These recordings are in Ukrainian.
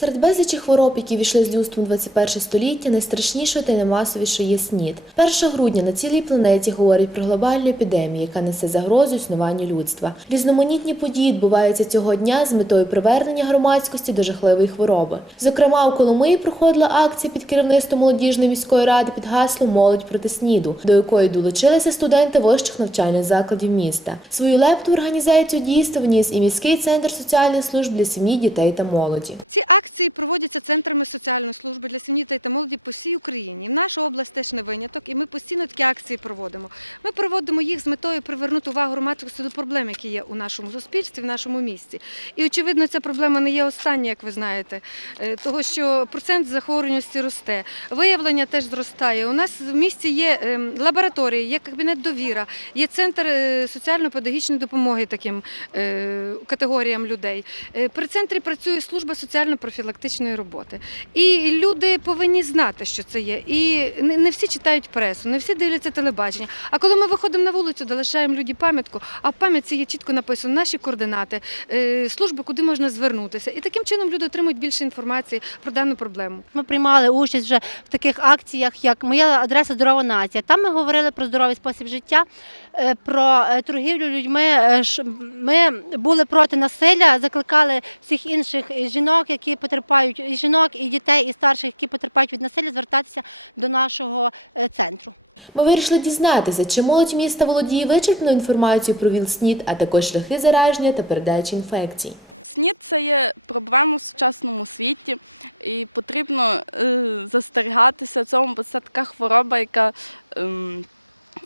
Серед безлічі хвороб, які війшли з людством 21 століття, найстрашнішою та наймасовішою є СНІД. 1 грудня на цілій планеті говорять про глобальну епідемію, яка несе загрозу існуванню людства. Різноманітні події відбуваються цього дня з метою привернення громадськості до жахливої хвороби. Зокрема, у Коломиї проходила акція під керівництвом молодіжної міської ради під гаслом Молодь проти СНІДу, до якої долучилися студенти вищих навчальних закладів міста. Свою лепту організацію дійства вніс і міський центр соціальних служб для сім'ї, дітей та молоді. Ці акції проводяться центрами соціальної служби для сім'ї та молоді по всій Україні. Наша область теж не виняток, і ми постійно такі акції проводимо. Ми проводимо їх з метою привернути увагу громадськості до проблем, які є у нашому суспільстві, в нашому місті. І очевидно, ця проблема не є остання, як ви знаєте, е, того що процент захворюваності росте, виявлення теж зростає. У нас в місті є ем, лабораторії, є кабінет довіра, є центр е, соціально-педагогічної допомоги таким е, категоріям людей. При центрі працює служба соціально-профілактичної роботи. І люди повинні знати, що це є. І не всі читають пресу, не всі дивляться телебачення. А коли ми виходимо на вулицю, залишаємо люди пам'ятку, а в пам'ятці є чітко написано наші координати, е, служби, куди можна звернутися. І таким чином люди отримують більше інформації про дану проблему. Ми приймали участь вже в таких акціях, як Моя адреса здорова нація. Там ми говорили про здоровий спосіб життя, е, про е, торгівлю людьми. Ми були проти насилля, закликали всіх інших жінок, які потерпають, і жінок, і дітей, і старших, які потерпають від насилля, звертатися до нашого е, центру. Ми вирішили дізнатися, чи молодь міста володіє вичерпною інформацією про ВІЛ-СНІД, а також шляхи зараження та передачі інфекцій. СНІД це є проблема в сучасному світі, і потрібно е, застерігатися цьому, бо це така хвороба, яка ем,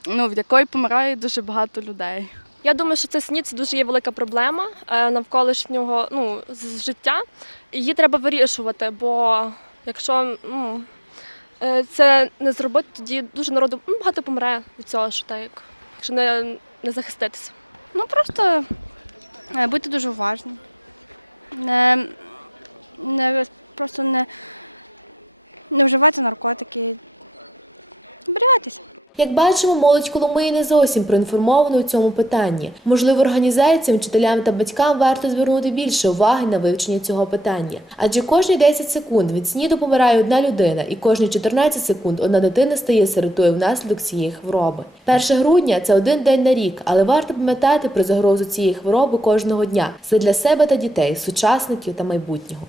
ну, в якої помирає дуже багато людей. Я думаю, що це СНІД це дуже є велика проблема е, навколишнього ну, життя. Її треба вирішувати, бо якщо ну, е, це не зробити, тоді дуже народу ну, багато помре від цього, що так, якщо не, не захиститися. Ну просто е, бути дуже уважним. Не, не просто не, не вживати наркотики. Берегатися. Як бачимо, молодь Коломиї не зовсім проінформована у цьому питанні. Можливо, організаціям, вчителям та батькам варто звернути більше уваги на вивчення цього питання. Адже кожні 10 секунд від СНІДу помирає одна людина, і кожні 14 секунд одна дитина стає сиротою внаслідок цієї хвороби. 1 грудня це один день на рік, але варто пам'ятати про загрозу цієї хвороби кожного дня. Це для себе та дітей, сучасників та майбутнього.